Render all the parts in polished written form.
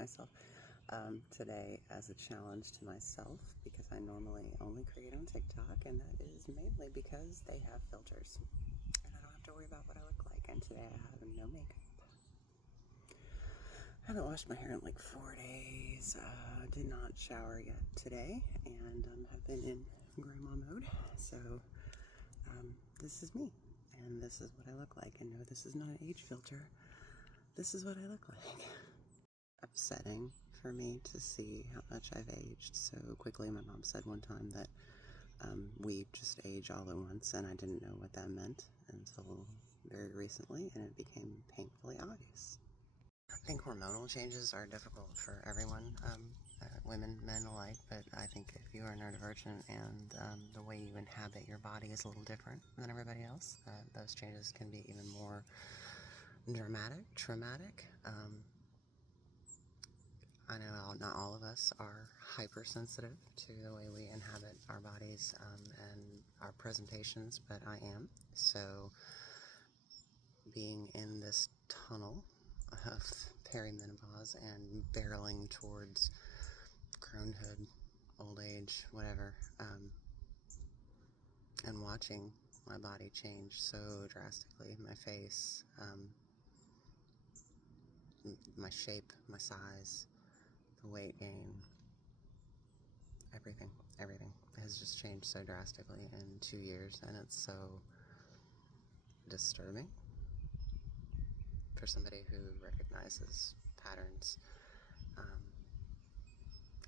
myself today as a challenge to myself, because I normally only create on TikTok, and that is mainly because they have filters and I don't have to worry about what I look like. And today I have no makeup. I haven't washed my hair in like 4 days. Did not shower yet today, and have been in grandma mode. So this is me, and this is what I look like. And no, this is not an age filter. This is what I look like. Upsetting for me to see how much I've aged so quickly. My mom said one time that we just age all at once, and I didn't know what that meant until very recently, and it became painfully obvious. I think hormonal changes are difficult for everyone, women, men alike, but I think if you are neurodivergent and the way you inhabit your body is a little different than everybody else, those changes can be even more traumatic. I know not all of us are hypersensitive to the way we inhabit our bodies and our presentations, but I am. So being in this tunnel of perimenopause and barreling towards cronehood, old age, whatever, and watching my body change so drastically, my face, my shape, my size, the weight gain, everything has just changed so drastically in 2 years, and it's so disturbing for somebody who recognizes patterns.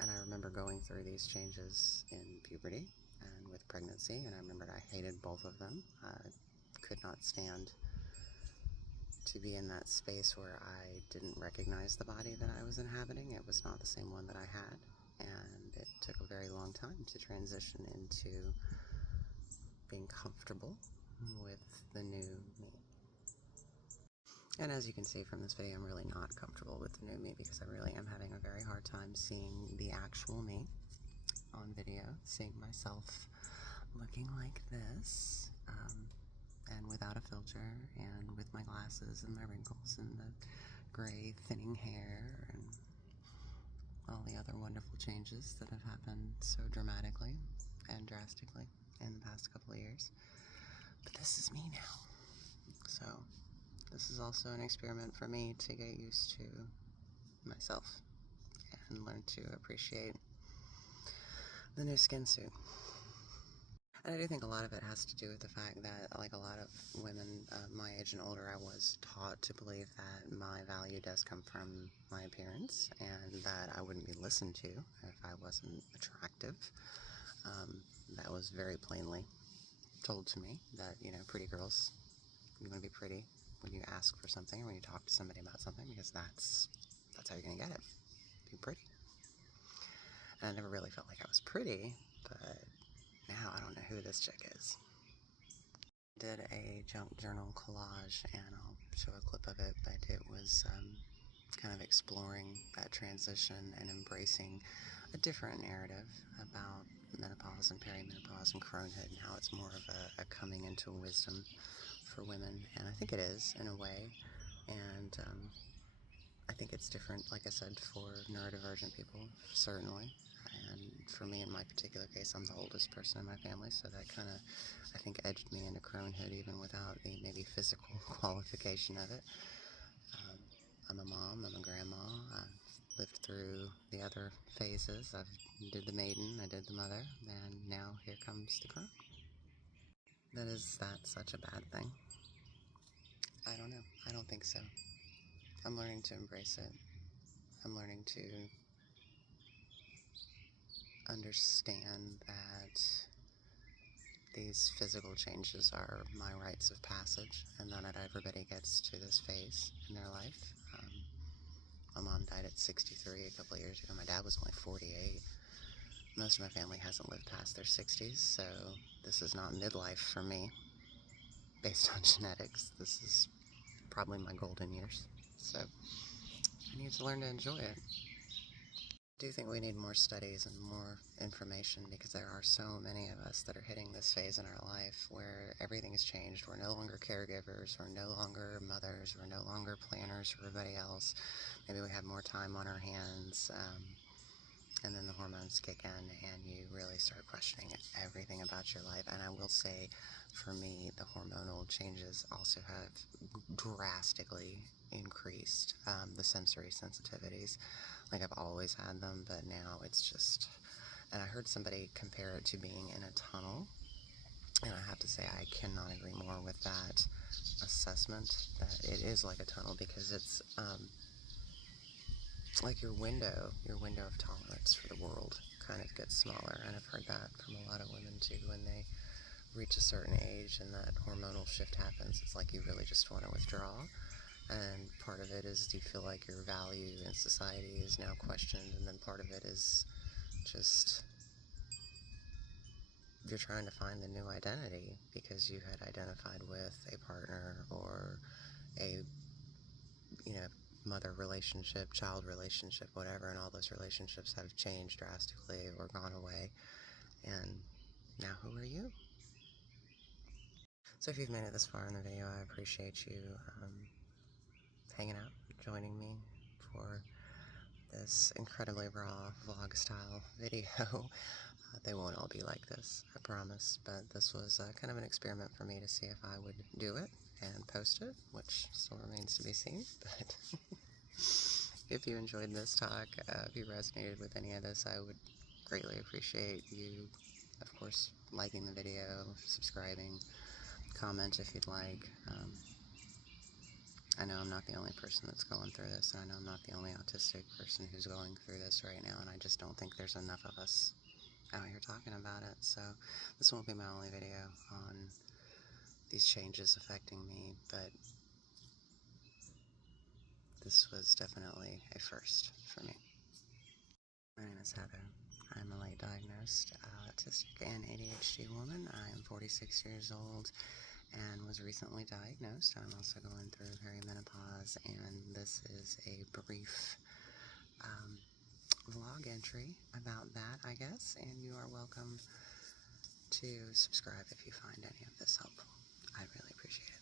And I remember going through these changes in puberty and with pregnancy, and I remembered I hated both of them. I could not stand to be in that space where I didn't recognize the body that I was inhabiting. It was not the same one that I had, and it took a very long time to transition into being comfortable with the new me. And as you can see from this video, I'm really not comfortable with the new me, because I really am having a very hard time seeing the actual me on video, seeing myself looking like this, and without a filter, and with my glasses and my wrinkles and the gray thinning hair and all the other wonderful changes that have happened so dramatically and drastically in the past couple of years. But this is me now. So this is also an experiment for me to get used to myself and learn to appreciate the new skin suit. And I do think a lot of it has to do with the fact that, like a lot of women my age and older, I was taught to believe that my value does come from my appearance, and that I wouldn't be listened to if I wasn't attractive. That was very plainly told to me, that, you know, pretty girls, you want to be pretty when you ask for something, or when you talk to somebody about something, because that's how you're going to get it. Be pretty. And I never really felt like I was pretty, but now I don't know who this chick is. I did a junk journal collage, and I'll show a clip of it, but it was kind of exploring that transition and embracing a different narrative about menopause and perimenopause and cronehood, and how it's more of a coming into wisdom for women. And I think it is, in a way, and I think it's different, like I said, for neurodivergent people, certainly. And for me, in my particular case, I'm the oldest person in my family, so that kind of, I think, edged me into cronehood even without the maybe physical qualification of it. I'm a mom, I'm a grandma, I've lived through the other phases. I did the maiden, I did the mother, and now here comes the crone. Is that such a bad thing? I don't know. I don't think so. I'm learning to embrace it. I'm learning to understand that these physical changes are my rites of passage, and that not everybody gets to this phase in their life. My mom died at 63 a couple of years ago. My dad was only 48. Most of my family hasn't lived past their 60s, so this is not midlife for me. Based on genetics, this is probably my golden years. So I need to learn to enjoy it. do think we need more studies and more information, because there are so many of us that are hitting this phase in our life where everything's changed. We're no longer caregivers, we're no longer mothers, we're no longer planners for everybody else. Maybe we have more time on our hands, and then the hormones kick in and you really start questioning everything about your life. And I will say, for me, the hormonal changes also have drastically increased the sensory sensitivities. Like, I've always had them, but now it's just, and I heard somebody compare it to being in a tunnel, and I have to say I cannot agree more with that assessment, that it is like a tunnel, because it's like your window of tolerance for the world kind of gets smaller. And I've heard that from a lot of women too. When they reach a certain age and that hormonal shift happens, it's like you really just want to withdraw. And part of it is, do you feel like your value in society is now questioned? And then part of it is just, you're trying to find a new identity because you had identified with a partner or a, mother relationship, child relationship, whatever, and all those relationships have changed drastically or gone away. And now who are you? So if you've made it this far in the video, I appreciate you hanging out, joining me for this incredibly raw vlog style video. They won't all be like this, I promise, but this was kind of an experiment for me to see if I would do it and post it, which still remains to be seen. But if you enjoyed this talk, if you resonated with any of this, I would greatly appreciate you, of course, liking the video, subscribing, comment if you'd like. I know I'm not the only person that's going through this, and I know I'm not the only autistic person who's going through this right now, and I just don't think there's enough of us out here talking about it. So this won't be my only video on these changes affecting me, but this was definitely a first for me. My name is Heather. I'm a late diagnosed autistic and ADHD woman. I am 46 years old and was recently diagnosed. I'm also going through perimenopause, and this is a brief vlog entry about that, I guess, and you are welcome to subscribe if you find any of this helpful. I really appreciate it.